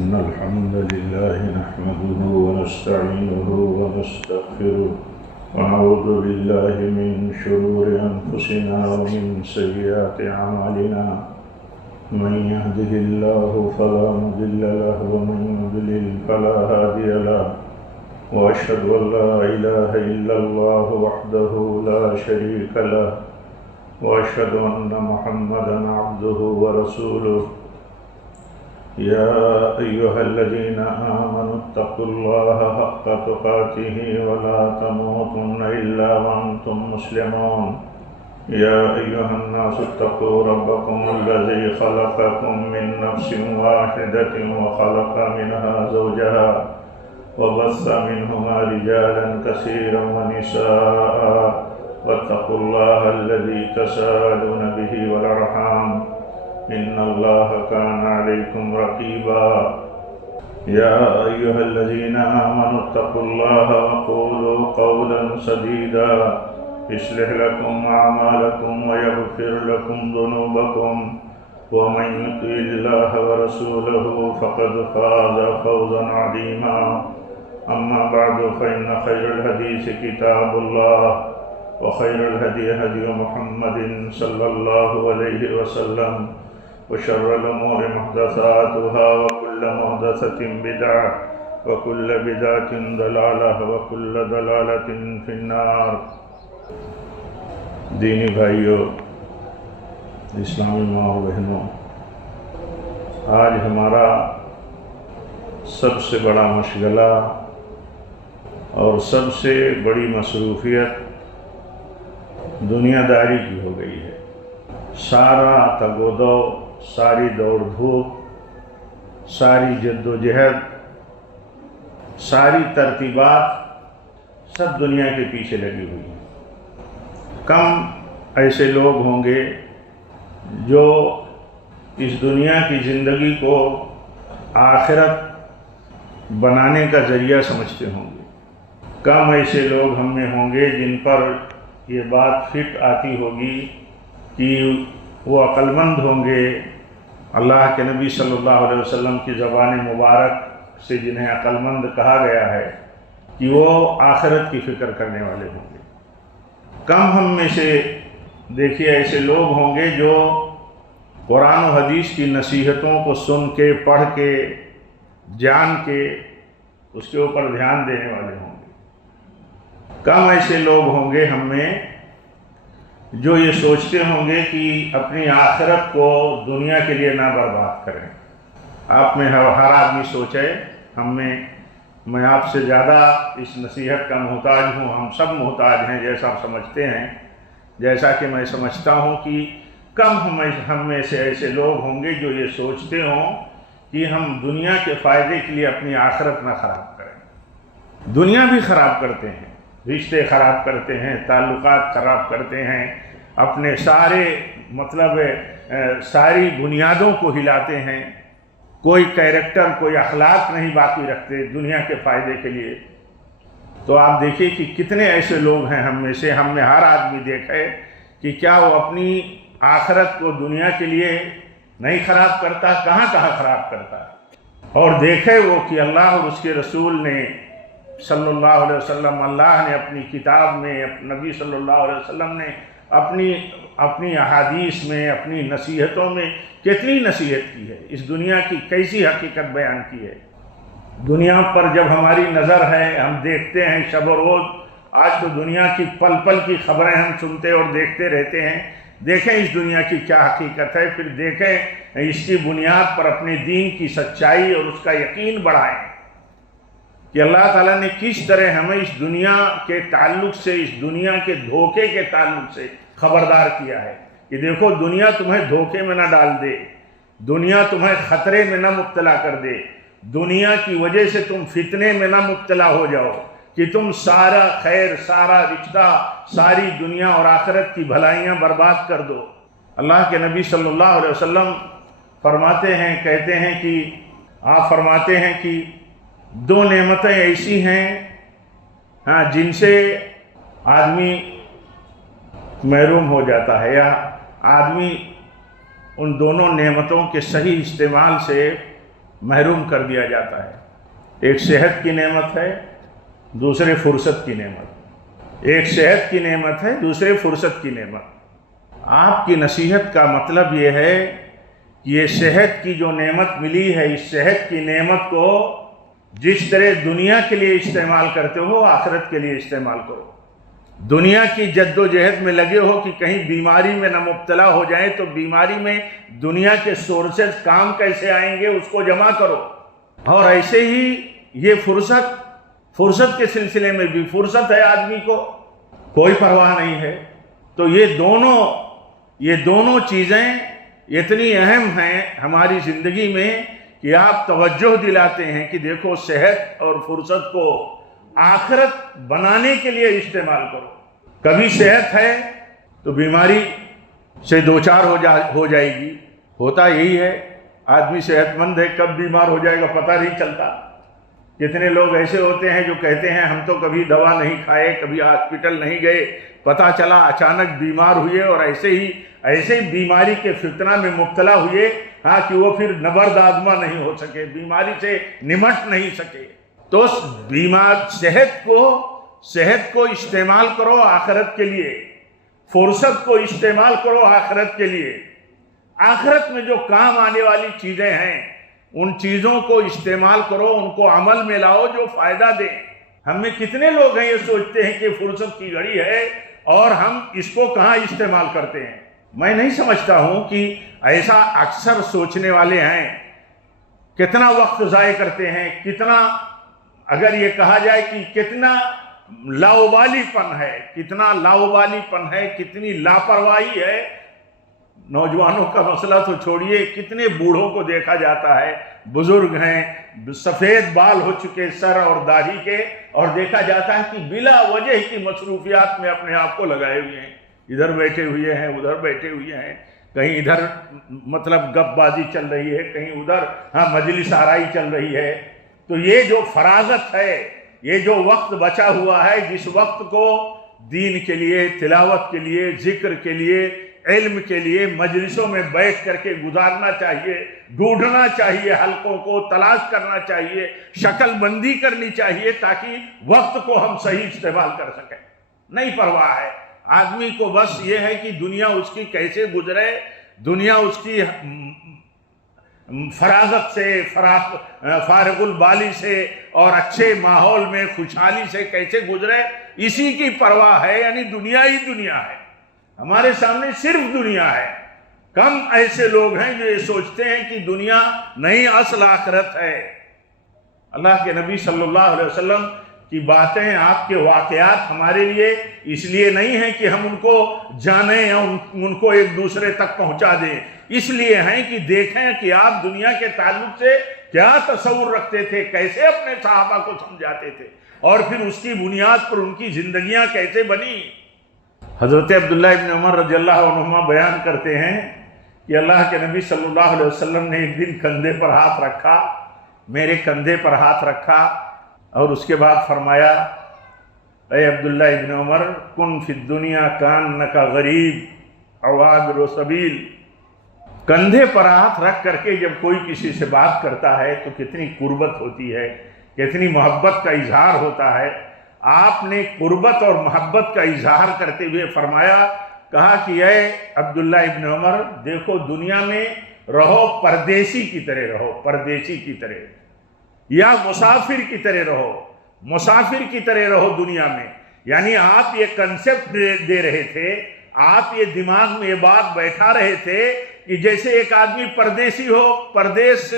إن الحمد لله نحمده ونستعينه ونستغفره ونعوذ بالله من شرور أنفسنا ومن سيئات أعمالنا من يهده الله فلا مضل له ومن يضلل فلا هادي له وأشهد أن لا إله إلا الله وحده لا شريك له وأشهد أن محمدا عبده ورسوله يا أيها الذين آمنوا اتقوا الله حق تقاته ولا تموتن إلا وأنتم مسلمون يا أيها الناس اتقوا ربكم الذي خلقكم من نفس واحدة وخلق منها زوجها وبث منهما رجالا كثيرا ونساء واتقوا الله الذي تساءلون به والأرحام إن الله كان عليكم رقيبا يا أيها الذين آمنوا اتقوا الله وقولوا قولا سديدا يصلح لكم أعمالكم ويغفر لكم ذنوبكم ومن يطع الله ورسوله فقد فاز فوزا عظيما أما بعد فإن خير الحديث كتاب الله وخير الهدي هدي محمد صلى الله عليه وسلم وشر الأمور محدثاتها وكل محدثة بدعة وكل بدعة ضلالة وكل ضلالة في النار۔ دینی بھائیو، اسلامی ماں و بہنوں، آج ہمارا سب سے بڑا مشغلہ اور سب سے بڑی مصروفیت دنیا داری کی ہو گئی ہے۔ سارا تگ و دو، ساری دوڑ دھوپ، ساری جد و جہد، ساری ترتیبات سب دنیا کے پیچھے لگی ہوئی ہیں۔ کم ایسے لوگ ہوں گے جو اس دنیا کی زندگی کو آخرت بنانے کا ذریعہ سمجھتے ہوں گے۔ کم ایسے لوگ ہم میں ہوں گے جن پر یہ بات فٹ آتی ہوگی کہ وہ عقل مند ہوں گے۔ اللہ کے نبی صلی اللہ علیہ وسلم کی زبان مبارک سے جنہیں عقل مند کہا گیا ہے کہ وہ آخرت کی فکر کرنے والے ہوں گے۔ کم ہم میں سے دیکھیے ایسے لوگ ہوں گے جو قرآن و حدیث کی نصیحتوں کو سن کے، پڑھ کے، جان کے اس کے اوپر دھیان دینے والے ہوں گے۔ کم ایسے لوگ ہوں گے ہم میں جو یہ سوچتے ہوں گے کہ اپنی آخرت کو دنیا کے لیے نہ برباد کریں۔ آپ میں ہر آدمی سوچے، میں آپ سے زیادہ اس نصیحت کا محتاج ہوں، ہم سب محتاج ہیں جیسا آپ سمجھتے ہیں، جیسا کہ میں سمجھتا ہوں کہ کم ہم میں سے ایسے لوگ ہوں گے جو یہ سوچتے ہوں کہ ہم دنیا کے فائدے کے لیے اپنی آخرت نہ خراب کریں۔ دنیا بھی خراب کرتے ہیں، رشتے خراب کرتے ہیں، تعلقات خراب کرتے ہیں، اپنے ساری بنیادوں کو ہلاتے ہیں، کوئی کیریکٹر، کوئی اخلاق نہیں باقی رکھتے دنیا کے فائدے کے لیے۔ تو آپ دیکھیے کہ کتنے ایسے لوگ ہیں ہم میں سے، ہم میں ہر آدمی دیکھے کہ کیا وہ اپنی آخرت کو دنیا کے لیے نہیں خراب کرتا، کہاں خراب کرتا ہے۔ اور دیکھے وہ کہ اللہ اور اس کے رسول نے صلی اللہ علیہ وسلم، اللہ نے اپنی کتاب میں، نبی صلی اللہ علیہ وسلم نے اپنی احادیث میں، اپنی نصیحتوں میں کتنی نصیحت کی ہے، اس دنیا کی کیسی حقیقت بیان کی ہے۔ دنیا پر جب ہماری نظر ہے، ہم دیکھتے ہیں شب و روز، آج تو دنیا کی پل پل کی خبریں ہم سنتے اور دیکھتے رہتے ہیں۔ دیکھیں اس دنیا کی کیا حقیقت ہے، پھر دیکھیں اس کی بنیاد پر اپنے دین کی سچائی اور اس کا یقین بڑھائیں کہ اللہ تعالیٰ نے کس طرح ہمیں اس دنیا کے تعلق سے، اس دنیا کے دھوکے کے تعلق سے خبردار کیا ہے کہ دیکھو دنیا تمہیں دھوکے میں نہ ڈال دے، دنیا تمہیں خطرے میں نہ مبتلا کر دے، دنیا کی وجہ سے تم فتنے میں نہ مبتلا ہو جاؤ کہ تم سارا خیر، سارا رشتہ، ساری دنیا اور آخرت کی بھلائیاں برباد کر دو۔ اللہ کے نبی صلی اللہ علیہ وسلم فرماتے ہیں، کہتے ہیں کہ آپ فرماتے ہیں کہ دو نعمتیں ایسی ہیں جن سے آدمی محروم ہو جاتا ہے، یا آدمی ان دونوں نعمتوں کے صحیح استعمال سے محروم کر دیا جاتا ہے۔ ایک صحت کی نعمت ہے، دوسرے فرصت کی نعمت۔ ایک صحت کی نعمت ہے، دوسرے فرصت کی نعمت۔ آپ کی نصیحت کا مطلب یہ ہے کہ یہ صحت کی جو نعمت ملی ہے، اس صحت کی نعمت کو جس طرح دنیا کے لیے استعمال کرتے ہو، آخرت کے لیے استعمال کرو۔ دنیا کی جد و جہد میں لگے ہو کہ کہیں بیماری میں نہ مبتلا ہو جائیں، تو بیماری میں دنیا کے سورسز کام کیسے آئیں گے اس کو جمع کرو۔ اور ایسے ہی یہ فرصت کے سلسلے میں بھی فرصت ہے، آدمی کو کوئی پرواہ نہیں ہے۔ تو یہ دونوں چیزیں اتنی اہم ہیں ہماری زندگی میں کہ آپ توجہ دلاتے ہیں کہ دیکھو صحت اور فرصت کو آخرت بنانے کے لیے استعمال کرو۔ کبھی صحت ہے تو بیماری سے دوچار ہو جائے گی، ہوتا یہی ہے۔ آدمی صحت مند ہے، کب بیمار ہو جائے گا پتہ نہیں چلتا۔ کتنے لوگ ایسے ہوتے ہیں جو کہتے ہیں ہم تو کبھی دوا نہیں کھائے، کبھی ہاسپٹل نہیں گئے، پتہ چلا اچانک بیمار ہوئے اور ایسے ہی بیماری کے فتنہ میں مبتلا ہوئے، کہ وہ پھر نبرد آزما نہیں ہو سکے، بیماری سے نمٹ نہیں سکے۔ تو صحت کو استعمال کرو آخرت کے لیے، فرصت کو استعمال کرو آخرت کے لیے۔ آخرت میں جو کام آنے والی چیزیں ہیں ان چیزوں کو استعمال کرو، ان کو عمل میں لاؤ جو فائدہ دیں۔ ہم میں کتنے لوگ ہیں یہ سوچتے ہیں کہ فرصت کی گھڑی ہے اور ہم اس کو کہاں استعمال کرتے ہیں۔ میں نہیں سمجھتا ہوں کہ ایسا اکثر سوچنے والے ہیں۔ کتنا وقت ضائع کرتے ہیں، کتنا، اگر یہ کہا جائے کہ کتنا لاؤبالی پن ہے، کتنی لاپرواہی ہے۔ نوجوانوں کا مسئلہ تو چھوڑیے، کتنے بوڑھوں کو دیکھا جاتا ہے، بزرگ ہیں، سفید بال ہو چکے سر اور داڑھی کے، اور دیکھا جاتا ہے کہ بلا وجہ کی مصروفیات میں اپنے آپ کو لگائے ہوئے ہیں، ادھر بیٹھے ہوئے ہیں، ادھر بیٹھے ہوئے ہیں، کہیں ادھر مطلب گپ بازی چل رہی ہے، کہیں ادھر مجلس آرائی چل رہی ہے۔ تو یہ جو فراغت ہے، یہ جو وقت بچا ہوا ہے، جس وقت کو دین کے لیے، تلاوت کے لیے، ذکر کے لیے، علم کے لیے مجلسوں میں بیٹھ کر کے گزارنا چاہیے، ڈھونڈنا چاہیے، حلقوں کو تلاش کرنا چاہیے، شکل بندی کرنی چاہیے تاکہ وقت کو ہم صحیح استعمال کر سکیں۔ نہیں پرواہ ہے آدمی کو، بس یہ ہے کہ دنیا اس کی کیسے گزرے، دنیا اس کی فراغت سے، فارغ البالی سے اور اچھے ماحول میں خوشحالی سے کیسے گزرے، اسی کی پرواہ ہے۔ یعنی دنیا ہی دنیا ہے، ہمارے سامنے صرف دنیا ہے۔ کم ایسے لوگ ہیں جو یہ سوچتے ہیں کہ دنیا نہیں، اصل آخرت ہے۔ اللہ کے نبی صلی اللہ علیہ وسلم کی باتیں، آپ کے واقعات ہمارے لیے اس لیے نہیں ہیں کہ ہم ان کو جانیں یا ان کو ایک دوسرے تک پہنچا دیں، اس لیے ہیں کہ دیکھیں کہ آپ دنیا کے تعلق سے کیا تصور رکھتے تھے، کیسے اپنے صحابہ کو سمجھاتے تھے، اور پھر اس کی بنیاد پر ان کی زندگیاں کیسے بنی۔ حضرت عبداللہ ابن عمر رضی اللہ عنہما بیان کرتے ہیں کہ اللہ کے نبی صلی اللہ علیہ وسلم نے ایک دن کندھے پر ہاتھ رکھا، میرے کندھے پر ہاتھ رکھا، اور اس کے بعد فرمایا، اے عبداللہ ابن عمر، کن فی الدنیا کانک غریب او عابر سبیل۔ کندھے پر ہاتھ رکھ کر کے جب کوئی کسی سے بات کرتا ہے تو کتنی قربت ہوتی ہے، کتنی محبت کا اظہار ہوتا ہے۔ آپ نے قربت اور محبت کا اظہار کرتے ہوئے فرمایا، کہا کہ اے عبداللہ ابن عمر، دیکھو دنیا میں رہو پردیسی کی طرح رہو، پردیسی کی طرح، یا مسافر کی طرح رہو، مسافر کی طرح رہو دنیا میں۔ یعنی آپ یہ کنسپٹ دے رہے تھے، آپ یہ دماغ میں یہ بات بیٹھا رہے تھے کہ جیسے ایک آدمی پردیسی ہو، پردیس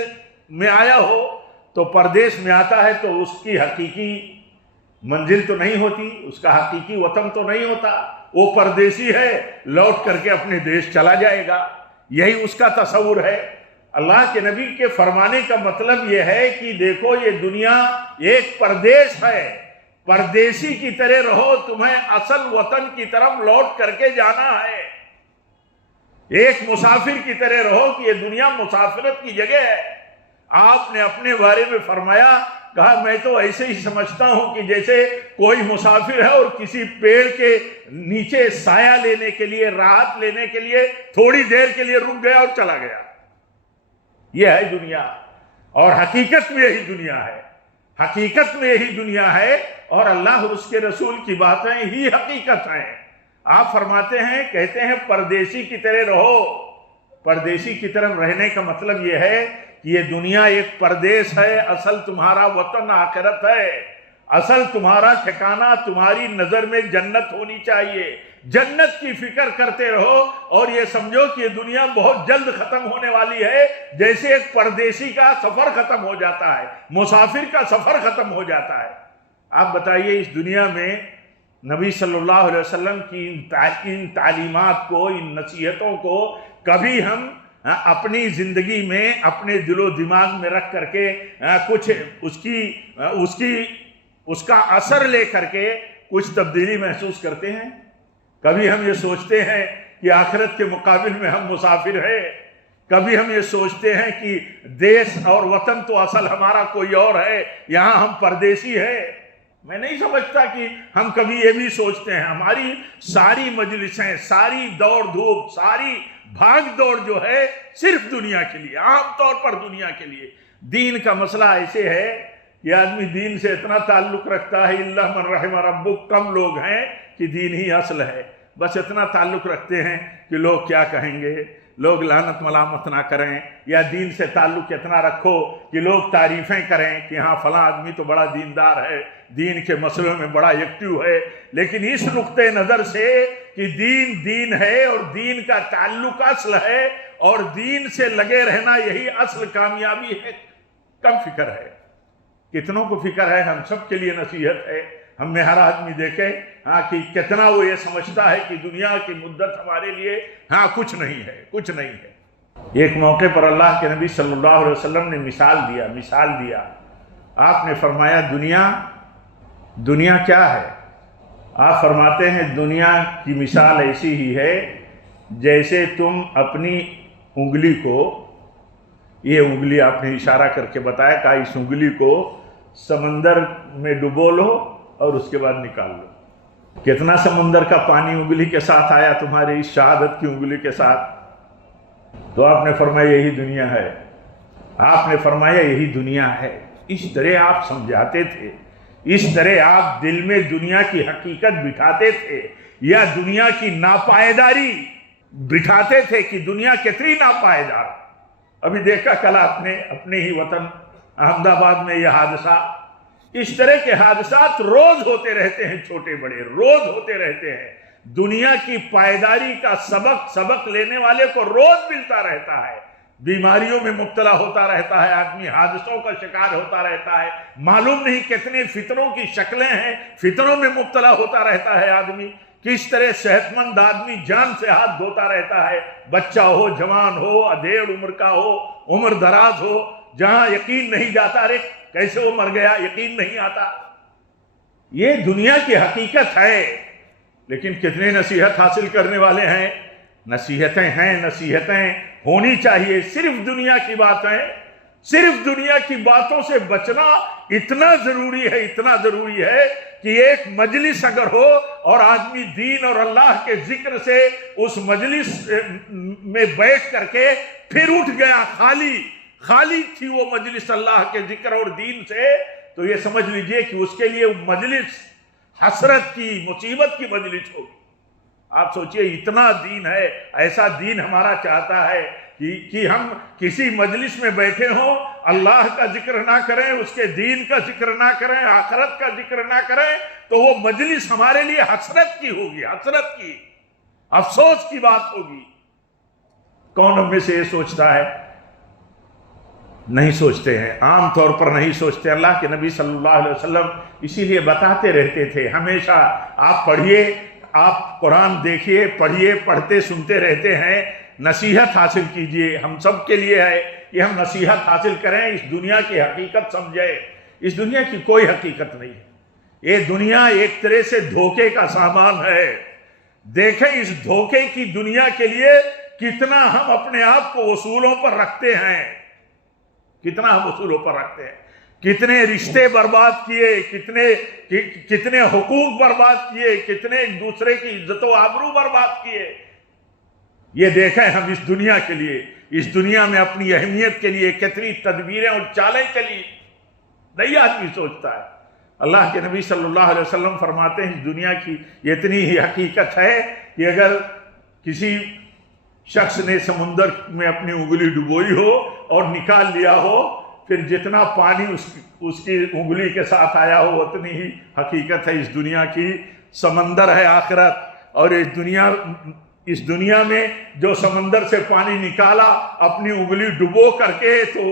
میں آیا ہو، تو پردیس میں آتا ہے تو اس کی حقیقی منزل تو نہیں ہوتی، اس کا حقیقی وطن تو نہیں ہوتا، وہ پردیسی ہے، لوٹ کر کے اپنے دیش چلا جائے گا، یہی اس کا تصور ہے۔ اللہ کے نبی کے فرمانے کا مطلب یہ ہے کہ دیکھو یہ دنیا ایک پردیس ہے، پردیسی کی طرح رہو، تمہیں اصل وطن کی طرف لوٹ کر کے جانا ہے۔ ایک مسافر کی طرح رہو کہ یہ دنیا مسافرت کی جگہ ہے۔ آپ نے اپنے بارے میں فرمایا، کہا میں تو ایسے ہی سمجھتا ہوں کہ جیسے کوئی مسافر ہے اور کسی پیڑ کے نیچے سایہ لینے کے لیے، راحت لینے کے لیے تھوڑی دیر کے لیے رک گیا اور چلا گیا۔ یہ ہے دنیا۔ اور حقیقت میں یہی دنیا ہے، حقیقت میں یہی دنیا ہے، اور اللہ اور اس کے رسول کی باتیں ہی حقیقت ہیں۔ آپ فرماتے ہیں، کہتے ہیں پردیسی کی طرح رہو۔ پردیسی کی طرف رہنے کا مطلب یہ ہے کہ یہ دنیا ایک پردیس ہے، اصل تمہارا وطن آخرت ہے، اصل تمہارا ٹھکانہ تمہاری نظر میں جنت ہونی چاہیے۔ جنت کی فکر کرتے رہو اور یہ سمجھو کہ یہ دنیا بہت جلد ختم ہونے والی ہے، جیسے ایک پردیسی کا سفر ختم ہو جاتا ہے، مسافر کا سفر ختم ہو جاتا ہے۔ آپ بتائیے اس دنیا میں نبی صلی اللہ علیہ وسلم کی ان تعلیمات کو، ان نصیحتوں کو کبھی ہم اپنی زندگی میں اپنے دل و دماغ میں رکھ کر کے کچھ اس کا اثر لے کر کے کچھ تبدیلی محسوس کرتے ہیں؟ کبھی ہم یہ سوچتے ہیں کہ آخرت کے مقابل میں ہم مسافر ہیں؟ کبھی ہم یہ سوچتے ہیں کہ دیش اور وطن تو اصل ہمارا کوئی اور ہے، یہاں ہم پردیسی ہیں؟ میں نہیں سمجھتا کہ ہم کبھی یہ بھی سوچتے ہیں۔ ہماری ساری مجلسیں، ساری دوڑ دھوپ، ساری بھاگ دوڑ جو ہے صرف دنیا کے لیے، عام طور پر دنیا کے لیے۔ دین کا مسئلہ ایسے ہے کہ آدمی دین سے اتنا تعلق رکھتا ہے، اللہ من رحم ربک، کم لوگ ہیں کہ دین ہی اصل ہے، بس اتنا تعلق رکھتے ہیں کہ لوگ کیا کہیں گے، لوگ لعنت ملامت نہ کریں، یا دین سے تعلق اتنا رکھو کہ لوگ تعریفیں کریں کہ ہاں فلاں آدمی تو بڑا دیندار ہے، دین کے مسئلوں میں بڑا ایکٹیو ہے۔ لیکن اس نقطۂ نظر سے کہ دین دین ہے اور دین کا تعلق اصل ہے اور دین سے لگے رہنا یہی اصل کامیابی ہے، کم فکر ہے۔ کتنوں کو فکر ہے؟ ہم سب کے لیے نصیحت ہے، ہم میں ہر آدمی دیکھے کہ کتنا وہ یہ سمجھتا ہے کہ دنیا کی مدت ہمارے لیے کچھ نہیں ہے، کچھ نہیں ہے۔ ایک موقع پر اللہ کے نبی صلی اللہ علیہ وسلم نے مثال دیا۔ آپ نے فرمایا دنیا کیا ہے؟ آپ فرماتے ہیں دنیا کی مثال ایسی ہی ہے جیسے تم اپنی انگلی کو، یہ انگلی آپ نے اشارہ کر کے بتایا کہ اس انگلی کو سمندر میں ڈبو لو اور اس کے بعد نکال لو۔ کتنا سمندر کا پانی انگلی کے ساتھ آیا تمہاری اس شہادت کی انگلی کے ساتھ؟ تو آپ نے فرمایا یہی دنیا ہے، آپ نے فرمایا یہی دنیا ہے۔ اس طرح آپ سمجھاتے تھے، اس طرح آپ دل میں دنیا کی حقیقت بٹھاتے تھے یا دنیا کی ناپائیداری بٹھاتے تھے کہ دنیا کتنی ناپائیدار۔ ابھی دیکھا کل آپ نے اپنے ہی وطن احمد آباد میں یہ حادثہ، اس طرح کے حادثات روز ہوتے رہتے ہیں، چھوٹے بڑے روز ہوتے رہتے ہیں۔ دنیا کی پائیداری کا سبق لینے والے کو روز ملتا رہتا ہے، بیماریوں میں مبتلا ہوتا رہتا ہے آدمی، حادثوں کا شکار ہوتا رہتا ہے، معلوم نہیں کتنے فتنوں کی شکلیں ہیں، فتنوں میں مبتلا ہوتا رہتا ہے آدمی۔ کس طرح صحت مند آدمی جان سے ہاتھ دھوتا رہتا ہے، بچہ ہو، جوان ہو، ادھیڑ عمر کا ہو، عمر دراز ہو، جہاں یقین نہیں جاتا رے کیسے وہ مر گیا، یقین نہیں آتا۔ یہ دنیا کی حقیقت ہے، لیکن کتنے نصیحت حاصل کرنے والے ہیں؟ نصیحتیں ہیں، نصیحتیں ہونی چاہیے، صرف دنیا کی باتیں، صرف دنیا کی باتوں سے بچنا اتنا ضروری ہے، اتنا ضروری ہے کہ ایک مجلس اگر ہو اور آدمی دین اور اللہ کے ذکر سے اس مجلس میں بیٹھ کر کے پھر اٹھ گیا، خالی تھی وہ مجلس اللہ کے ذکر اور دین سے، تو یہ سمجھ لیجئے کہ اس کے لیے وہ مجلس حسرت کی، مصیبت کی مجلس ہوگی۔ آپ سوچئے اتنا دین ہے، ایسا دین ہمارا چاہتا ہے کہ ہم کسی مجلس میں بیٹھے ہوں، اللہ کا ذکر نہ کریں، اس کے دین کا ذکر نہ کریں، آخرت کا ذکر نہ کریں، تو وہ مجلس ہمارے لیے حسرت کی ہوگی، حسرت کی، افسوس کی بات ہوگی۔ کون ہم میں سے یہ سوچتا ہے؟ نہیں سوچتے ہیں، عام طور پر نہیں سوچتے۔ اللہ کے نبی صلی اللہ علیہ وسلم اسی لیے بتاتے رہتے تھے ہمیشہ، آپ پڑھیے، آپ قرآن دیکھیے، پڑھیے، پڑھتے سنتے رہتے ہیں، نصیحت حاصل کیجئے۔ ہم سب کے لیے ہے کہ ہم نصیحت حاصل کریں، اس دنیا کی حقیقت سمجھیں۔ اس دنیا کی کوئی حقیقت نہیں ہے، یہ دنیا ایک طرح سے دھوکے کا سامان ہے۔ دیکھیں اس دھوکے کی دنیا کے لیے کتنا ہم اپنے آپ کو اصولوں پر رکھتے ہیں، کتنا ہم اصولوں پر رکھتے ہیں، کتنے رشتے برباد کیے، کتنے حقوق برباد کیے، کتنے ایک دوسرے کی عزت و آبرو برباد کیے۔ یہ دیکھیں ہم اس دنیا کے لیے اس دنیا میں اپنی اہمیت کے لیے کتنی تدبیریں اور چالیں چلی، نہیں آدمی سوچتا ہے۔ اللہ کے نبی صلی اللہ علیہ وسلم فرماتے ہیں اس دنیا کی اتنی ہی حقیقت ہے کہ اگر کسی شخص نے سمندر میں اپنی انگلی ڈبوئی ہو اور نکال لیا ہو، پھر جتنا پانی اس کی انگلی کے ساتھ آیا ہو اتنی ہی حقیقت ہے اس دنیا کی۔ سمندر ہے آخرت، اور اس دنیا میں جو سمندر سے پانی نکالا اپنی انگلی ڈبو کر کے، تو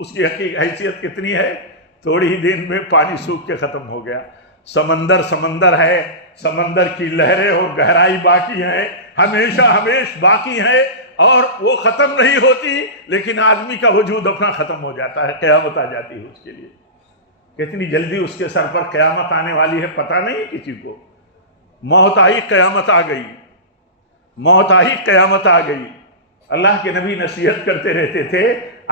اس کی حیثیت کتنی ہے؟ تھوڑی ہی دن میں پانی سوکھ کے ختم ہو گیا۔ سمندر ہے، سمندر کی لہریں اور گہرائی باقی ہیں، ہمیشہ ہمیش باقی ہیں، اور وہ ختم نہیں ہوتی، لیکن آدمی کا وجود اپنا ختم ہو جاتا ہے، قیامت آ جاتی ہے اس کے لیے۔ کتنی جلدی اس کے سر پر قیامت آنے والی ہے پتہ نہیں کسی کو۔ موت آئی، قیامت آ گئی، موت آئی، قیامت آ گئی۔ اللہ کے نبی نصیحت کرتے رہتے تھے،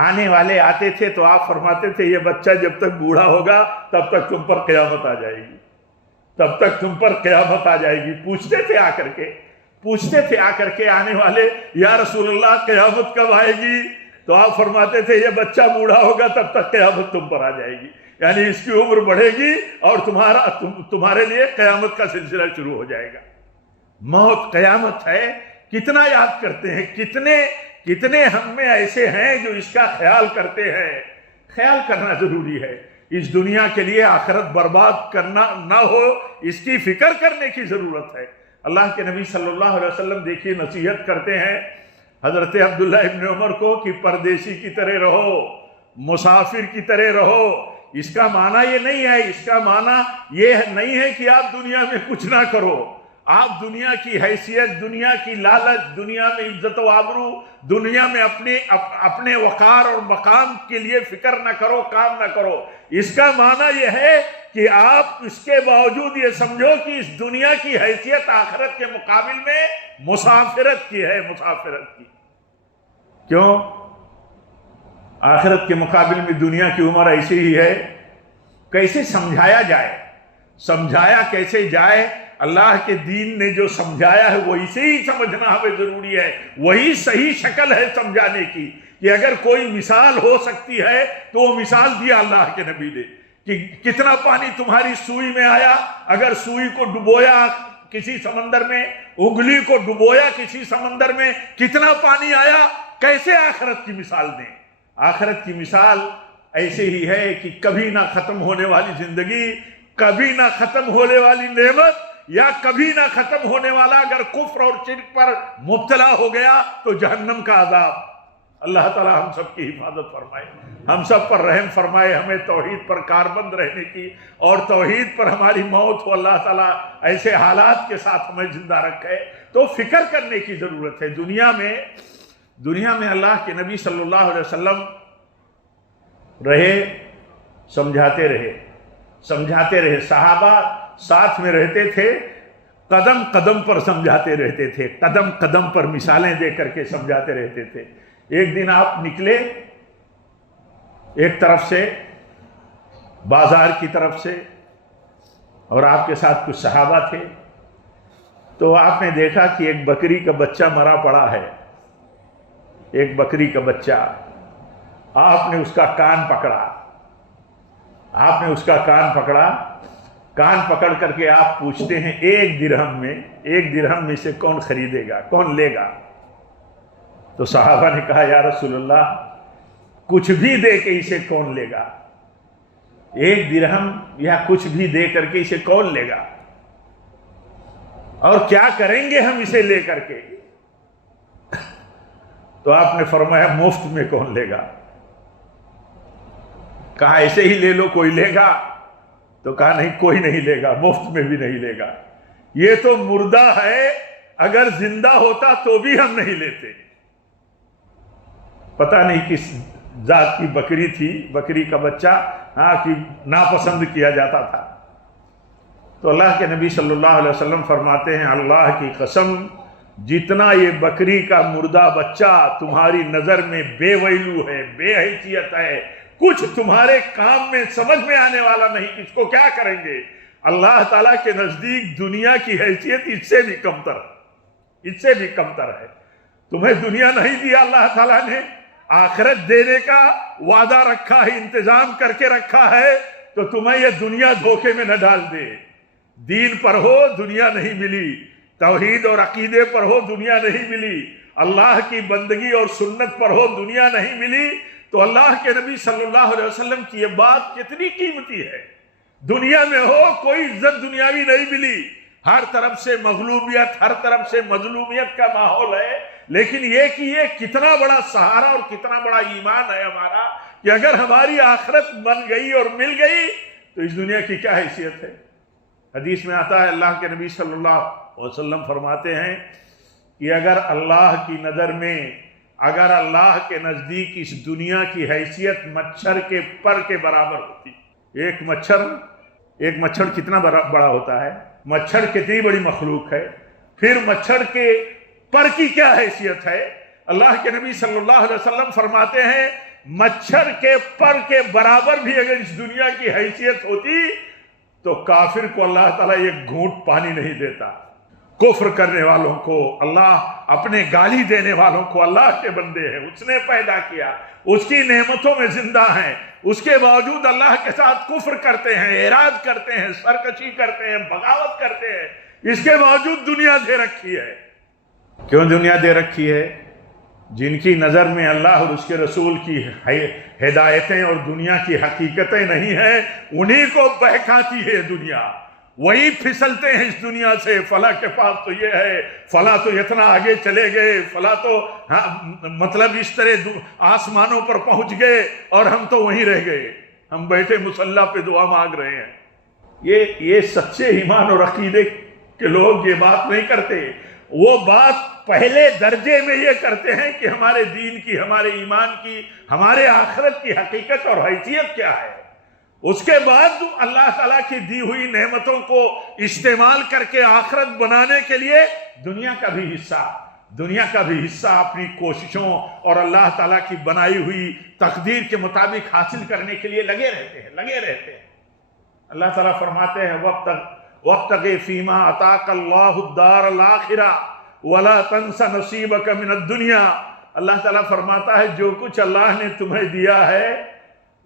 آنے والے آتے تھے تو آپ فرماتے تھے یہ بچہ جب تک بوڑھا ہوگا تب تک تم پر قیامت آ جائے گی، تب تک تم پر قیامت آ جائے گی۔ پوچھتے تھے آ کر کے آنے والے، یا رسول اللہ قیامت کب آئے گی؟ تو آپ فرماتے تھے یہ بچہ بوڑھا ہوگا تب تک قیامت تم پر آ جائے گی، یعنی اس کی عمر بڑھے گی اور تمہارے لیے قیامت کا سلسلہ شروع ہو جائے گا۔ موت قیامت ہے، کتنا یاد کرتے ہیں، کتنے ہم میں ایسے ہیں جو اس کا خیال کرتے ہیں۔ خیال کرنا ضروری ہے، اس دنیا کے لیے آخرت برباد کرنا نہ ہو، اس کی فکر کرنے کی ضرورت ہے۔ اللہ کے نبی صلی اللہ علیہ وسلم دیکھیے نصیحت کرتے ہیں حضرت عبداللہ ابن عمر کو کہ پردیسی کی طرح رہو، مسافر کی طرح رہو۔ اس کا معنی یہ نہیں ہے، اس کا معنی یہ نہیں ہے کہ آپ دنیا میں کچھ نہ کرو، آپ دنیا کی حیثیت، دنیا کی لالچ، دنیا میں عزت و آبرو، دنیا میں اپنے وقار اور مقام کے لیے فکر نہ کرو، کام نہ کرو۔ اس کا معنی یہ ہے کہ آپ اس کے باوجود یہ سمجھو کہ اس دنیا کی حیثیت آخرت کے مقابل میں مسافرت کی ہے، مسافرت کی۔ کیوں؟ آخرت کے مقابل میں دنیا کی عمر ایسی ہی ہے۔ کیسے سمجھایا جائے؟ سمجھایا کیسے جائے؟ اللہ کے دین نے جو سمجھایا ہے وہ اسے ہی سمجھنا ہمیں ضروری ہے، وہی صحیح شکل ہے سمجھانے کی۔ کہ اگر کوئی مثال ہو سکتی ہے تو وہ مثال دیا اللہ کے نبی نے کہ کتنا پانی تمہاری سوئی میں آیا، اگر سوئی کو ڈبویا کسی سمندر میں، انگلی کو ڈبویا کسی سمندر میں، کتنا پانی آیا۔ کیسے آخرت کی مثال دیں؟ آخرت کی مثال ایسے ہی ہے کہ کبھی نہ ختم ہونے والی زندگی، کبھی نہ ختم ہونے والی نعمت، یا کبھی نہ ختم ہونے والا اگر کفر اور شرک پر مبتلا ہو گیا تو جہنم کا عذاب۔ اللہ تعالی ہم سب کی حفاظت فرمائے، ہم سب پر رحم فرمائے، ہمیں توحید پر کاربند رہنے کی اور توحید پر ہماری موت ہو اللہ تعالی ایسے حالات کے ساتھ ہمیں زندہ رکھے۔ تو فکر کرنے کی ضرورت ہے۔ دنیا میں اللہ کے نبی صلی اللہ علیہ وسلم رہے، سمجھاتے رہے، صحابہ ساتھ میں رہتے تھے، قدم قدم پر سمجھاتے رہتے تھے، قدم قدم پر مثالیں دے کر کے سمجھاتے رہتے تھے۔ ایک دن آپ نکلے ایک طرف سے، بازار کی طرف سے، اور آپ کے ساتھ کچھ صحابہ تھے، تو آپ نے دیکھا کہ ایک بکری کا بچہ مرا پڑا ہے، ایک بکری کا بچہ۔ آپ نے اس کا کان پکڑا، کان پکڑ کر کے آپ پوچھتے ہیں ایک درہم میں سے کون خریدے گا، کون لے گا؟ تو صحابہ نے کہا یا رسول اللہ کچھ بھی دے کے اسے کون لے گا؟ ایک درہم یا کچھ بھی دے کر کے اسے کون لے گا؟ اور کیا کریں گے ہم اسے لے کر کے؟ تو آپ نے فرمایا مفت میں کون لے گا؟ کہا ایسے ہی لے لو، کوئی لے گا؟ تو کہا نہیں، کوئی نہیں لے گا، مفت میں بھی نہیں لے گا، یہ تو مردہ ہے، اگر زندہ ہوتا تو بھی ہم نہیں لیتے۔ پتہ نہیں کس ذات کی بکری تھی، بکری کا بچہ کہ ناپسند کیا جاتا تھا۔ تو اللہ کے نبی صلی اللہ علیہ وسلم فرماتے ہیں اللہ کی قسم، جتنا یہ بکری کا مردہ بچہ تمہاری نظر میں بے ویلو ہے، بے حیثیت ہے، کچھ تمہارے کام میں سمجھ میں آنے والا نہیں، اس کو کیا کریں گے، اللہ تعالیٰ کے نزدیک دنیا کی حیثیت اس سے بھی کمتر ہے۔ تمہیں دنیا نہیں دیا اللہ تعالیٰ نے، آخرت دینے کا وعدہ رکھا ہے، انتظام کر کے رکھا ہے، تو تمہیں یہ دنیا دھوکے میں نہ ڈال دے۔ دین پر ہو دنیا نہیں ملی، توحید اور عقیدے پر ہو دنیا نہیں ملی، اللہ کی بندگی اور سنت پر ہو دنیا نہیں ملی، تو اللہ کے نبی صلی اللہ علیہ وسلم کی یہ بات کتنی قیمتی ہے۔ دنیا میں ہو کوئی عزت دنیاوی نہیں ملی، ہر طرف سے مغلوبیت، ہر طرف سے مظلومیت کا ماحول ہے، لیکن یہ کہ یہ کتنا بڑا سہارا اور کتنا بڑا ایمان ہے ہمارا کہ اگر ہماری آخرت بن گئی اور مل گئی تو اس دنیا کی کیا حیثیت ہے۔ حدیث میں آتا ہے، اللہ کے نبی صلی اللہ علیہ وسلم فرماتے ہیں کہ اگر اللہ کی نظر میں، اگر اللہ کے نزدیک اس دنیا کی حیثیت مچھر کے پر کے برابر ہوتی، ایک مچھر کتنا بڑا ہوتا ہے، مچھر کتنی بڑی مخلوق ہے، پھر مچھر کے پر کی کیا حیثیت ہے۔ اللہ کے نبی صلی اللہ علیہ وسلم فرماتے ہیں مچھر کے پر کے برابر بھی اگر اس دنیا کی حیثیت ہوتی تو کافر کو اللہ تعالیٰ ایک گھونٹ پانی نہیں دیتا۔ کفر کرنے والوں کو اللہ، اپنے گالی دینے والوں کو اللہ کے بندے ہیں، اس نے پیدا کیا، اس کی نعمتوں میں زندہ ہیں، اس کے باوجود اللہ کے ساتھ کفر کرتے ہیں، اعراض کرتے ہیں، سرکشی کرتے ہیں، بغاوت کرتے ہیں، اس کے باوجود دنیا دے رکھی ہے۔ کیوں دنیا دے رکھی ہے؟ جن کی نظر میں اللہ اور اس کے رسول کی ہدایتیں اور دنیا کی حقیقتیں نہیں ہیں، انہی کو بہکاتی ہے دنیا، وہی پھسلتے ہیں اس دنیا سے۔ فلاں کے پاس تو یہ ہے، فلاں تو اتنا آگے چلے گئے، فلاں تو مطلب اس طرح آسمانوں پر پہنچ گئے اور ہم تو وہیں رہ گئے، ہم بیٹھے مصلی پہ دعا مانگ رہے ہیں۔ یہ سچے ایمان اور عقیدے کے لوگ یہ بات نہیں کرتے، وہ بات پہلے درجے میں یہ کرتے ہیں کہ ہمارے دین کی، ہمارے ایمان کی، ہمارے آخرت کی حقیقت اور حیثیت کیا ہے۔ اس کے بعد اللہ تعالیٰ کی دی ہوئی نعمتوں کو استعمال کر کے آخرت بنانے کے لیے دنیا کا بھی حصہ اپنی کوششوں اور اللہ تعالیٰ کی بنائی ہوئی تقدیر کے مطابق حاصل کرنے کے لیے لگے رہتے ہیں۔ اللہ تعالیٰ فرماتے ہیں وَابْتَغِ فِيمَا آتَاكَ اللَّهُ الدَّارَ الْآخِرَةَ وَلَا تَنْسَ نَصِيبَكَ مِنَ الدُّنْيَا۔ اللہ تعالیٰ فرماتا ہے جو کچھ اللہ نے تمہیں دیا ہے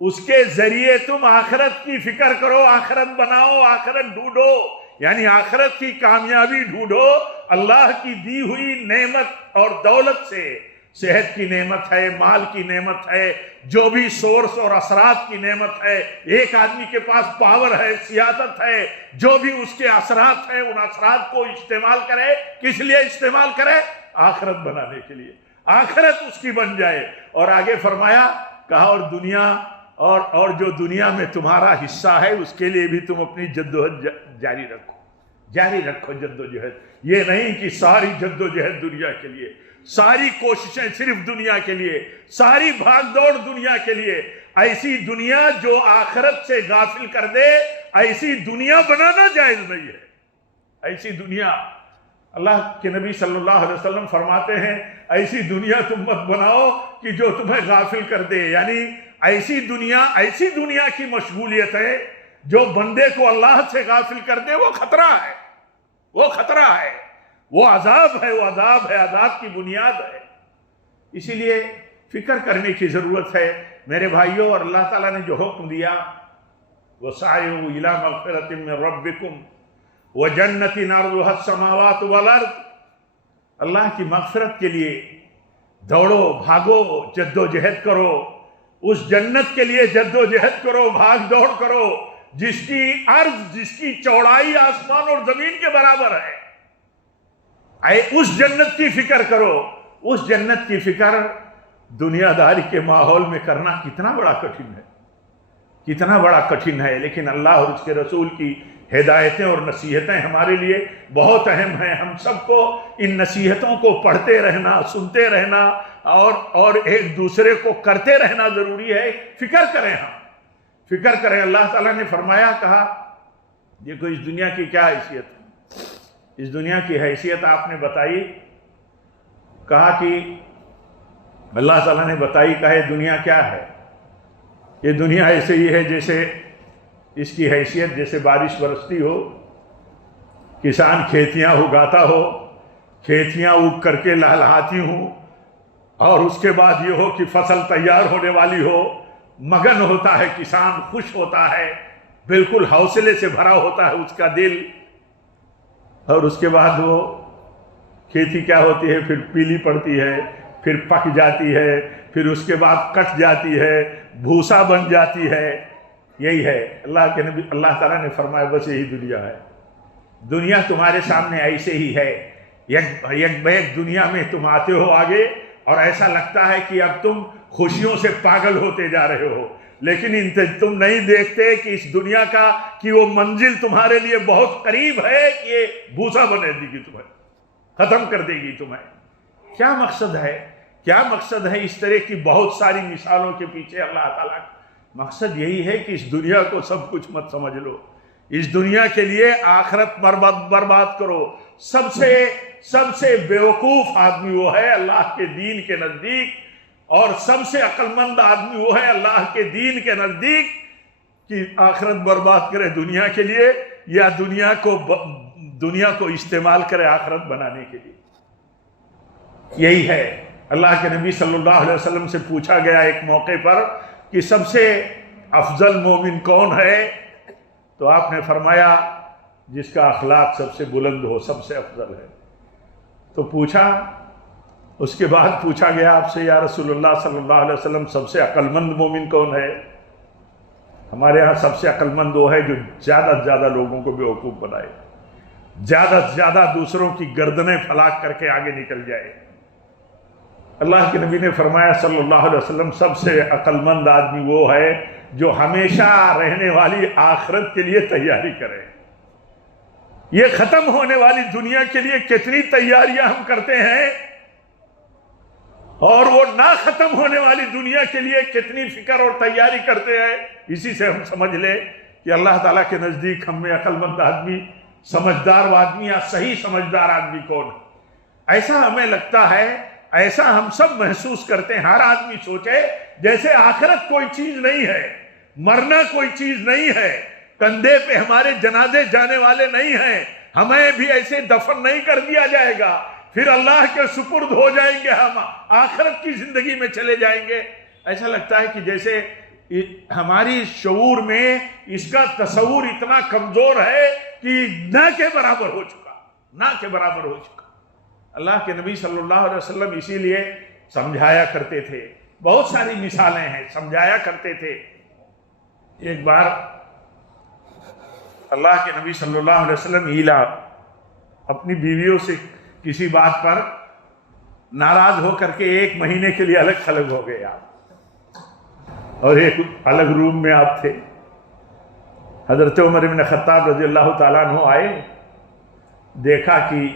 اس کے ذریعے تم آخرت کی فکر کرو، آخرت بناؤ، آخرت ڈھونڈو، یعنی آخرت کی کامیابی ڈھونڈو۔ اللہ کی دی ہوئی نعمت اور دولت سے، صحت کی نعمت ہے، مال کی نعمت ہے، جو بھی سورس اور اثرات کی نعمت ہے، ایک آدمی کے پاس پاور ہے، سیاست ہے، جو بھی اس کے اثرات ہیں، ان اثرات کو استعمال کرے۔ کس لیے استعمال کرے؟ آخرت بنانے کے لیے، آخرت اس کی بن جائے۔ اور آگے فرمایا، کہا اور دنیا اور جو دنیا میں تمہارا حصہ ہے اس کے لیے بھی تم اپنی جدوجہد جاری رکھو جدوجہد۔ یہ نہیں کہ ساری جدوجہد دنیا کے لیے، ساری کوششیں صرف دنیا کے لیے، ساری بھاگ دوڑ دنیا کے لیے۔ ایسی دنیا جو آخرت سے غافل کر دے، ایسی دنیا بنانا جائز نہیں ہے۔ ایسی دنیا، اللہ کے نبی صلی اللہ علیہ وسلم فرماتے ہیں ایسی دنیا تم مت بناؤ کہ جو تمہیں غافل کر دے، یعنی ایسی دنیا کی مشغولیت ہے جو بندے کو اللہ سے غافل کر دے، وہ خطرہ ہے، وہ عذاب ہے، عذاب کی بنیاد ہے۔ اسی لیے فکر کرنے کی ضرورت ہے میرے بھائیوں، اور اللہ تعالیٰ نے جو حکم دیا وَسَعِيُوا إِلَىٰ مَغْفِرَةٍ مِّن رَبِّكُمْ وَجَنَّةٍ عَرْضُهَا السَّمَاوَاتُ وَالْأَرْضُ، اللہ کی مغفرت کے لیے دوڑو، بھاگو، جد و جہد کرو، اس جنت کے لیے جد و جہد کرو، بھاگ دوڑ کرو جس کی عرض، جس کی چوڑائی آسمان اور زمین کے برابر ہے۔ اس جنت کی فکر کرو۔ اس جنت کی فکر دنیا داری کے ماحول میں کرنا کتنا بڑا کٹھن ہے، لیکن اللہ اور اس کے رسول کی ہدایتیں اور نصیحتیں ہمارے لیے بہت اہم ہیں۔ ہم سب کو ان نصیحتوں کو پڑھتے رہنا، سنتے رہنا اور ایک دوسرے کو کرتے رہنا ضروری ہے۔ فکر کریں۔ اللہ تعالیٰ نے فرمایا، کہا دیکھو اس دنیا کی کیا حیثیت ہے، اس دنیا کی حیثیت آپ نے بتائی، کہا کہ اللہ تعالیٰ نے بتائی، کہا یہ دنیا کیا ہے؟ یہ دنیا ایسے ہی ہے جیسے اس کی حیثیت جیسے بارش برستی ہو، کسان کھیتیاں اگاتا ہو، کھیتیاں اگ کر کے لہلہاتی ہوں، اور اس کے بعد یہ ہو کہ فصل تیار ہونے والی ہو، مگن ہوتا ہے کسان، خوش ہوتا ہے، بالکل حوصلے سے بھرا ہوتا ہے اس کا دل، اور اس کے بعد وہ کھیتی کیا ہوتی ہے، پھر پیلی پڑتی ہے، پھر پک جاتی ہے، پھر اس کے بعد کٹ جاتی ہے، بھوسا بن جاتی ہے۔ یہی ہے اللہ کے نبی، اللہ تعالیٰ نے فرمایا بس یہی دنیا ہے، دنیا تمہارے سامنے ایسے ہی ہے، یک بیک دنیا میں تم آتے ہو آگے، اور ایسا لگتا ہے کہ اب تم خوشیوں سے پاگل ہوتے جا رہے ہو، لیکن تم نہیں دیکھتے کہ اس دنیا کا کہ وہ منزل تمہارے لیے بہت قریب ہے، کہ یہ بھوسا بنے دے گی تمہیں، ختم کر دے گی تمہیں۔ کیا مقصد ہے؟ کیا مقصد ہے اس طرح کی بہت ساری مثالوں کے پیچھے اللہ تعالیٰ کا؟ مقصد یہی ہے کہ اس دنیا کو سب کچھ مت سمجھ لو، اس دنیا کے لیے آخرت برباد کرو۔ سب سے بیوقوف آدمی وہ ہے اللہ کے دین کے نزدیک، اور سب سے عقل مند آدمی وہ ہے اللہ کے دین کے نزدیک کہ آخرت برباد کرے دنیا کے لیے، یا دنیا کو استعمال کرے آخرت بنانے کے لیے۔ یہی ہے۔ اللہ کے نبی صلی اللہ علیہ وسلم سے پوچھا گیا ایک موقع پر کہ سب سے افضل مومن کون ہے، تو آپ نے فرمایا جس کا اخلاق سب سے بلند ہو، سب سے افضل ہے۔ تو پوچھا، اس کے بعد پوچھا گیا آپ سے یا رسول اللہ صلی اللہ علیہ وسلم سب سے عقل مند مومن کون ہے؟ ہمارے ہاں سب سے عقل مند وہ ہے جو زیادہ سے زیادہ لوگوں کو بیوقوف بنائے، زیادہ سے زیادہ دوسروں کی گردنیں پھلاک کر کے آگے نکل جائے۔ اللہ کے نبی نے فرمایا صلی اللہ علیہ وسلم سب سے عقل مند آدمی وہ ہے جو ہمیشہ رہنے والی آخرت کے لیے تیاری کرے۔ یہ ختم ہونے والی دنیا کے لیے کتنی تیاریاں ہم کرتے ہیں، اور وہ نہ ختم ہونے والی دنیا کے لیے کتنی فکر اور تیاری کرتے ہیں۔ اسی سے ہم سمجھ لیں کہ اللہ تعالیٰ کے نزدیک ہم میں عقل مند آدمی، سمجھدار آدمی یا صحیح سمجھدار آدمی کون ہے؟ ایسا ہمیں لگتا ہے، ایسا ہم سب محسوس کرتے ہیں، ہر آدمی سوچے جیسے آخرت کوئی چیز نہیں ہے، مرنا کوئی چیز نہیں ہے، کندھے پہ ہمارے جنازے جانے والے نہیں ہیں، ہمیں بھی ایسے دفن نہیں کر دیا جائے گا، پھر اللہ کے سپرد ہو جائیں گے، ہم آخرت کی زندگی میں چلے جائیں گے۔ ایسا لگتا ہے کہ جیسے ہماری شعور میں اس کا تصور اتنا کمزور ہے کہ نہ کے برابر ہو چکا۔ اللہ کے نبی صلی اللہ علیہ وسلم اسی لیے سمجھایا کرتے تھے، بہت ساری مثالیں ہیں، سمجھایا کرتے تھے۔ ایک بار اللہ کے نبی صلی اللہ علیہ وسلم ایلا اپنی بیویوں سے کسی بات پر ناراض ہو کر کے 1 مہینے کے لیے الگ تھلگ ہو گئے آپ، اور ایک الگ روم میں آپ تھے۔ حضرت عمر بن خطاب رضی اللہ تعالیٰ عنہ آئے، دیکھا کہ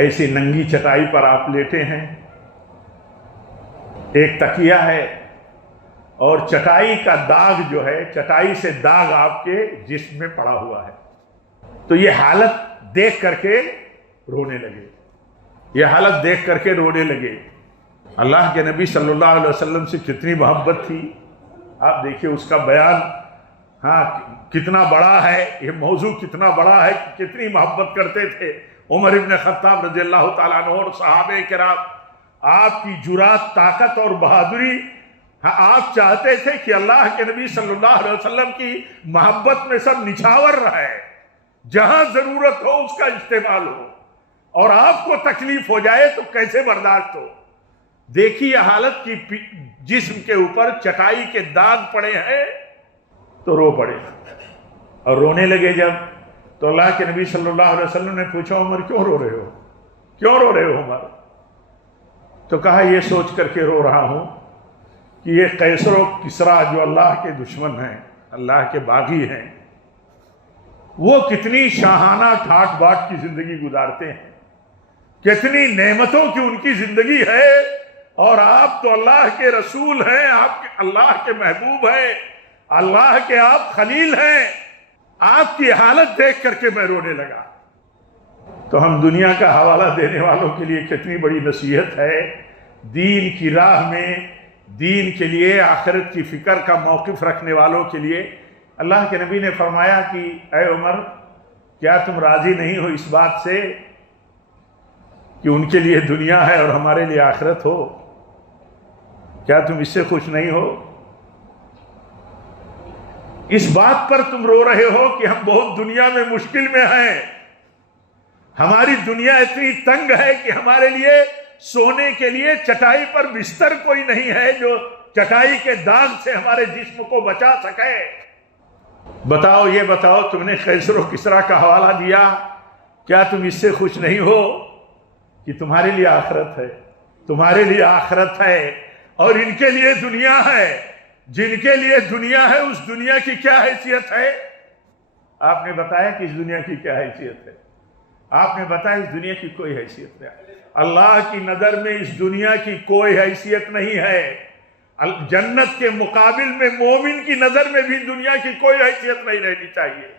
ایسی ننگی چٹائی پر آپ لیٹے ہیں، ایک تکیہ ہے، اور چٹائی کا داغ جو ہے، چٹائی سے داغ آپ کے جسم میں پڑا ہوا ہے۔ تو یہ حالت دیکھ کر کے رونے لگے۔ اللہ کے نبی صلی اللہ علیہ وسلم سے کتنی محبت تھی، آپ دیکھیں اس کا بیان کتنا بڑا ہے، یہ موضوع کتنا بڑا ہے کہ کتنی محبت کرتے تھے عمر ابن خطاب رضی اللہ تعالیٰ عنہ اور صحابہ کرام۔ آپ کی جرات، طاقت اور بہادری، آپ چاہتے تھے کہ اللہ کے نبی صلی اللہ علیہ وسلم کی محبت میں سب نچھاور رہے، جہاں ضرورت ہو اس کا استعمال ہو، اور آپ کو تکلیف ہو جائے تو کیسے برداشت ہو۔ دیکھیے حالت کی، جسم کے اوپر چٹائی کے داغ پڑے ہیں تو رو پڑے، اور رونے لگے جب، تو اللہ کے نبی صلی اللہ علیہ وسلم نے پوچھا عمر کیوں رو رہے ہو عمر؟ تو کہا یہ سوچ کر کے رو رہا ہوں کہ یہ قیصر و کسریٰ جو اللہ کے دشمن ہیں، اللہ کے باغی ہیں، وہ کتنی شاہانہ ٹھاٹ باٹ کی زندگی گزارتے ہیں، کتنی نعمتوں کی ان کی زندگی ہے، اور آپ تو اللہ کے رسول ہیں، آپ اللہ کے محبوب ہیں، اللہ کے آپ خلیل ہیں۔ آپ کی حالت دیکھ کر کے میں رونے لگا۔ تو ہم دنیا کا حوالہ دینے والوں کے لیے کتنی بڑی نصیحت ہے، دین کی راہ میں، دین کے لیے، آخرت کی فکر کا موقف رکھنے والوں کے لیے۔ اللہ کے نبی نے فرمایا کہ اے عمر، کیا تم راضی نہیں ہو اس بات سے کہ ان کے لیے دنیا ہے اور ہمارے لیے آخرت ہو؟ کیا تم اس سے خوش نہیں ہو؟ اس بات پر تم رو رہے ہو کہ ہم بہت دنیا میں مشکل میں ہیں، ہماری دنیا اتنی تنگ ہے کہ ہمارے لیے سونے کے لیے چٹائی پر بستر کوئی نہیں ہے جو چٹائی کے داغ سے ہمارے جسم کو بچا سکے۔ بتاؤ، یہ بتاؤ، تم نے قیصر و کسریٰ کا حوالہ دیا، کیا تم اس سے خوش نہیں ہو کہ تمہارے لیے آخرت ہے؟ تمہارے لیے آخرت ہے اور ان کے لیے دنیا ہے۔ جن کے لیے دنیا ہے اس دنیا کی کیا حیثیت ہے؟ آپ نے بتایا کہ اس دنیا کی کیا حیثیت ہے؟ آپ نے بتایا اس دنیا کی کوئی حیثیت نہیں۔ اللہ کی نظر میں اس دنیا کی کوئی حیثیت نہیں ہے۔ جنت کے مقابل میں مومن کی نظر میں بھی دنیا کی کوئی حیثیت نہیں رہنی چاہیے۔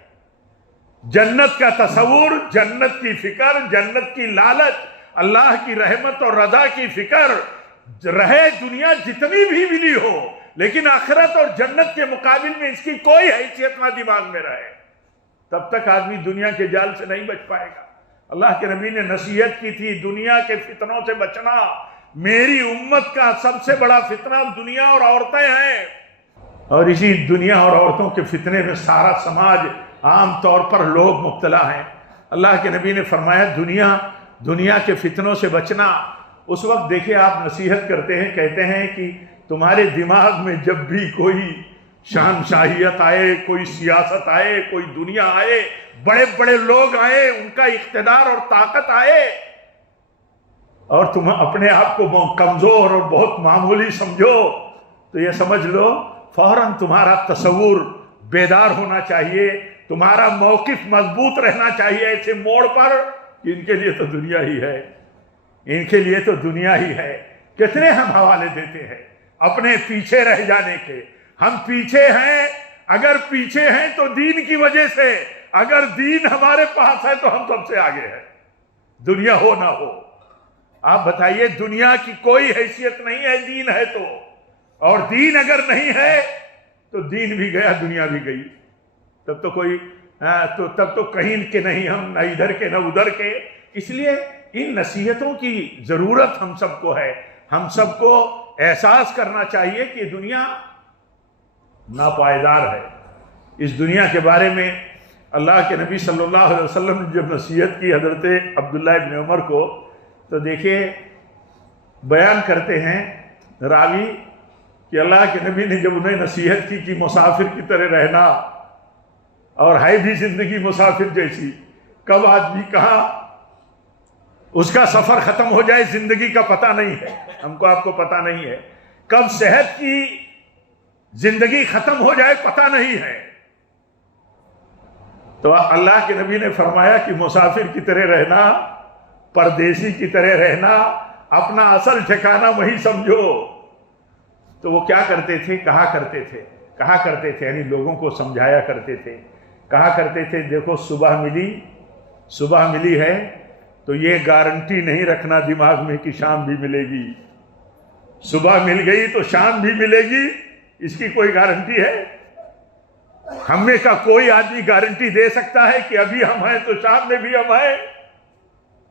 جنت کا تصور، جنت کی فکر، جنت کی لالچ، اللہ کی رحمت اور رضا کی فکر رہے، دنیا جتنی بھی ملی ہو، لیکن آخرت اور جنت کے مقابل میں اس کی کوئی حیثیت نہ دماغ میں رہے، تب تک آدمی دنیا کے جال سے نہیں بچ پائے گا۔ اللہ کے نبی نے نصیحت کی تھی دنیا کے فتنوں سے بچنا، میری امت کا سب سے بڑا فتنہ دنیا اور عورتیں ہیں، اور اسی دنیا اور عورتوں کے فتنے میں سارا سماج، عام طور پر لوگ مبتلا ہیں۔ اللہ کے نبی نے فرمایا دنیا کے فتنوں سے بچنا۔ اس وقت دیکھیں آپ نصیحت کرتے ہیں، کہتے ہیں کہ تمہارے دماغ میں جب بھی کوئی شہنشاہیت آئے، کوئی سیاست آئے، کوئی دنیا آئے، بڑے بڑے لوگ آئے، ان کا اقتدار اور طاقت آئے، اور تم اپنے آپ کو کمزور اور بہت معمولی سمجھو، تو یہ سمجھ لو فوراً تمہارا تصور بیدار ہونا چاہیے، تمہارا موقف مضبوط رہنا چاہیے ایسے موڑ پر کہ ان کے لیے تو دنیا ہی ہے، ان کے لیے تو دنیا ہی ہے۔ کتنے ہم حوالے دیتے ہیں اپنے پیچھے رہ جانے کے۔ ہم پیچھے ہیں، اگر پیچھے ہیں تو دین کی وجہ سے، اگر دین ہمارے پاس ہے تو ہم سب سے آگے ہیں، دنیا ہو نہ ہو۔ آپ بتائیے، دنیا کی کوئی حیثیت نہیں ہے دین ہے تو، اور دین اگر نہیں ہے تو دین بھی گیا، دنیا بھی گئی، تب تو کہیں کے نہیں ہم، نہ ادھر کے نہ ادھر کے۔ اس لیے ان نصیحتوں کی ضرورت ہم سب کو ہے۔ ہم سب کو احساس کرنا چاہیے کہ دنیا ناپائیدار ہے۔ اس دنیا کے بارے میں اللہ کے نبی صلی اللہ علیہ وسلم نے جب نصیحت کی حضرت عبداللہ ابن عمر کو، تو دیکھیں بیان کرتے ہیں راوی کہ اللہ کے نبی نے جب انہیں نصیحت کی کہ مسافر کی طرح رہنا، اور ہے بھی زندگی مسافر جیسی، کب آدمی کہاں اس کا سفر ختم ہو جائے زندگی کا پتہ نہیں ہے، ہم کو آپ کو پتہ نہیں ہے، کب صحت کی زندگی ختم ہو جائے پتہ نہیں ہے۔ تو اللہ کے نبی نے فرمایا کہ مسافر کی طرح رہنا، پردیسی کی طرح رہنا، اپنا اصل ٹھکانہ وہی سمجھو۔ تو وہ کیا کرتے تھے؟ کہا کرتے تھے یعنی لوگوں کو سمجھایا کرتے تھے، کہا کرتے تھے دیکھو صبح ملی ہے تو یہ گارنٹی نہیں رکھنا دماغ میں کہ شام بھی ملے گی، صبح مل گئی تو شام بھی ملے گی، اس کی کوئی گارنٹی ہے؟ ہم میں کا کوئی آدمی گارنٹی دے سکتا ہے کہ ابھی ہم ہیں تو شام میں بھی ہم ہیں؟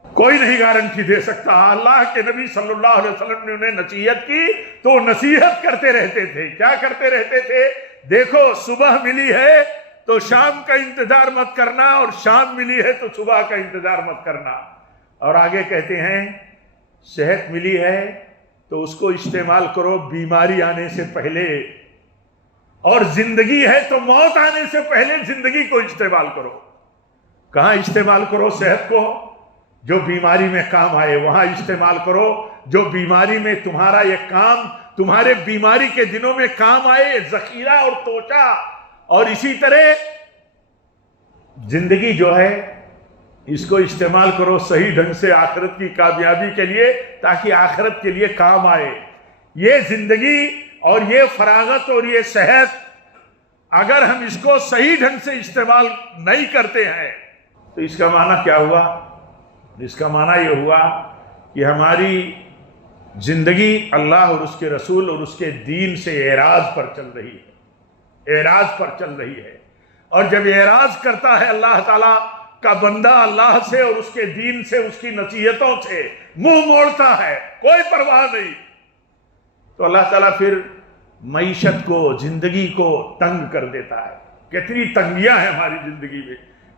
کوئی نہیں گارنٹی دے سکتا۔ اللہ کے نبی صلی اللہ علیہ وسلم نے انہیں نصیحت کی تو نصیحت کرتے رہتے تھے۔ کیا کرتے رہتے تھے؟ دیکھو صبح ملی ہے تو شام کا انتظار مت کرنا، اور شام ملی ہے تو صبح کا انتظار مت کرنا۔ اور آگے کہتے ہیں صحت ملی ہے تو اس کو استعمال کرو بیماری آنے سے پہلے، اور زندگی ہے تو موت آنے سے پہلے زندگی کو استعمال کرو۔ کہاں استعمال کرو صحت کو؟ جو بیماری میں کام آئے وہاں استعمال کرو، جو بیماری میں تمہارا یہ کام تمہارے بیماری کے دنوں میں کام آئے، ذخیرہ اور توچہ۔ اور اسی طرح زندگی جو ہے اس کو استعمال کرو صحیح ڈھنگ سے آخرت کی کامیابی کے لیے، تاکہ آخرت کے لیے کام آئے۔ یہ زندگی اور یہ فراغت اور یہ صحت اگر ہم اس کو صحیح ڈھنگ سے استعمال نہیں کرتے ہیں تو اس کا معنی کیا ہوا؟ اس کا معنی یہ ہوا کہ ہماری زندگی اللہ اور اس کے رسول اور اس کے دین سے اعراض پر چل رہی ہے، اعراض پر چل رہی ہے۔ اور جب اعراض کرتا ہے اللہ تعالیٰ کا بندہ اللہ سے اور اس کے دین سے، اس کی نصیحتوں سے منہ موڑتا ہے، کوئی پرواہ نہیں، تو اللہ تعالیٰ پھر معیشت کو، زندگی کو تنگ کر دیتا ہے۔ کتنی تنگیاں ہیں ہماری زندگی میں،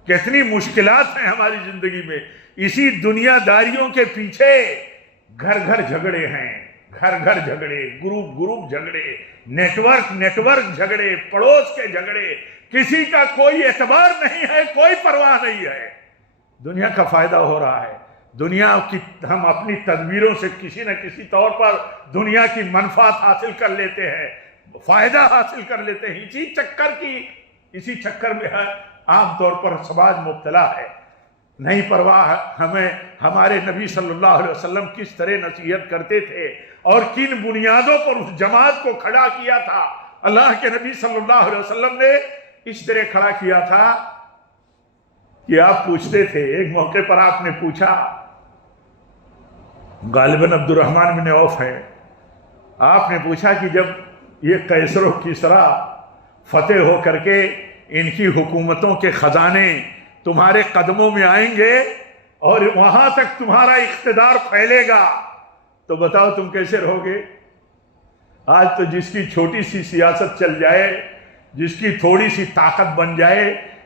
کتنی مشکلات ہیں ہماری زندگی میں، اسی دنیا داریوں کے پیچھے گھر گھر جھگڑے ہیں، گھر گھر جھگڑے، گروپ گروپ جھگڑے، نیٹ ورک جھگڑے، پڑوس کے جھگڑے، کسی کا کوئی اعتبار نہیں ہے، کوئی پرواہ نہیں ہے۔ دنیا کا فائدہ ہو رہا ہے، دنیا کی ہم اپنی تدبیروں سے کسی نہ کسی طور پر دنیا کی منفعت حاصل کر لیتے ہیں، فائدہ حاصل کر لیتے ہیں، اسی چکر میں عام طور پر سماج مبتلا ہے۔ نہیں پرواہ ہمیں ہمارے نبی صلی اللہ علیہ وسلم کس طرح نصیحت کرتے تھے اور کن بنیادوں پر اس جماعت کو کھڑا کیا تھا۔ اللہ کے نبی صلی اللہ علیہ وسلم نے اس طرح کھڑا کیا تھا کہ آپ پوچھتے تھے، ایک موقع پر آپ نے پوچھا، غالباً عبد الرحمن بن عوف ہے، آپ نے پوچھا کہ جب یہ قیصر و کسریٰ فتح ہو کر کے ان کی حکومتوں کے خزانے تمہارے قدموں میں آئیں گے اور وہاں تک تمہارا اقتدار پھیلے گا تو بتاؤ تم کیسے رہو گے؟ آج تو جس کی چھوٹی سی سیاست چل جائے، جس کی تھوڑی سی طاقت بن جائے،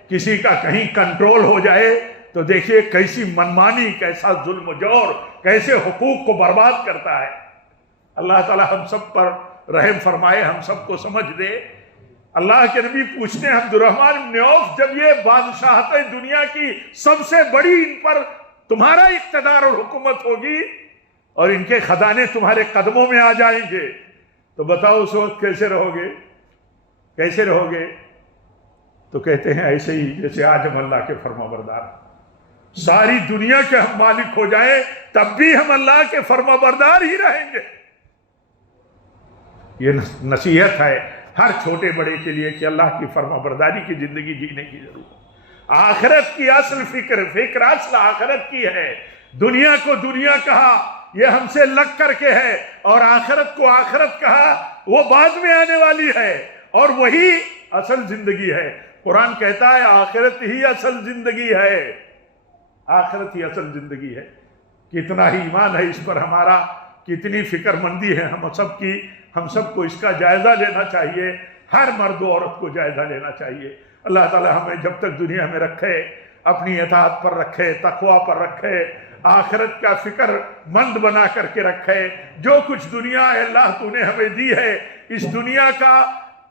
کسی کا کہیں کنٹرول ہو جائے تو دیکھیے کیسی منمانی، کیسا ظلم و جور، کیسے حقوق کو برباد کرتا ہے۔ اللہ تعالی ہم سب پر رحم فرمائے، ہم سب کو سمجھ دے۔ اللہ کے نبی پوچھتے ہیں عبد الرحمن بن عوف، جب یہ بادشاہت دنیا کی سب سے بڑی ان پر تمہارا اقتدار اور حکومت ہوگی اور ان کے خزانے تمہارے قدموں میں آ جائیں گے تو بتاؤ اس وقت کیسے رہو گے؟ کیسے رہو گے؟ تو کہتے ہیں ایسے ہی جیسے آج ہم اللہ کے فرما بردار، ساری دنیا کے ہم مالک ہو جائیں تب بھی ہم اللہ کے فرما بردار ہی رہیں گے۔ یہ نصیحت ہے ہر چھوٹے بڑے کے لیے کہ اللہ کی فرما برداری کی زندگی جینے کی ضرورت ہے۔ آخرت کی اصل فکر اصل آخرت کی ہے۔ دنیا کو دنیا کہا یہ ہم سے لگ کر کے ہے، اور آخرت کو آخرت کہا وہ بعد میں آنے والی ہے، اور وہی اصل زندگی ہے۔ قرآن کہتا ہے آخرت ہی اصل زندگی ہے، آخرت ہی اصل زندگی ہے۔ کتنا ہی ایمان ہے اس پر ہمارا، کتنی فکر مندی ہے ہم سب کو اس کا جائزہ لینا چاہیے، ہر مرد و عورت کو جائزہ لینا چاہیے۔ اللہ تعالی ہمیں جب تک دنیا میں رکھے اپنی اطاعت پر رکھے، تقوی پر رکھے، آخرت کا فکر مند بنا کر کے رکھے۔ جو کچھ دنیا ہے اللہ تو نے ہمیں دی ہے، اس دنیا کا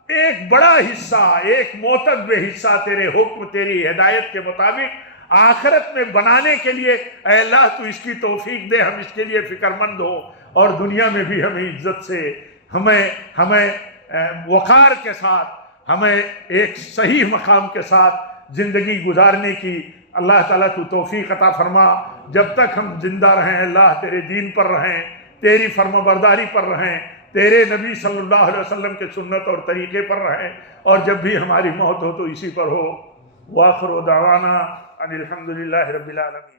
ایک بڑا حصہ، ایک معتدل حصہ تیرے حکم، تیری ہدایت کے مطابق آخرت میں بنانے کے لیے اے اللہ تو اس کی توفیق دے، ہم اس کے لیے فکر مند ہو، اور دنیا میں بھی ہمیں عزت سے، ہمیں وقار کے ساتھ، ہمیں ایک صحیح مقام کے ساتھ زندگی گزارنے کی اللہ تعالیٰ تو توفیق عطا فرما۔ جب تک ہم زندہ رہیں اللہ تیرے دین پر رہیں، تیری فرما برداری پر رہیں، تیرے نبی صلی اللہ علیہ وسلم کے سنت اور طریقے پر رہیں، اور جب بھی ہماری موت ہو تو اسی پر ہو۔ وآخر دعوانا ان الحمد للہ رب العالمین۔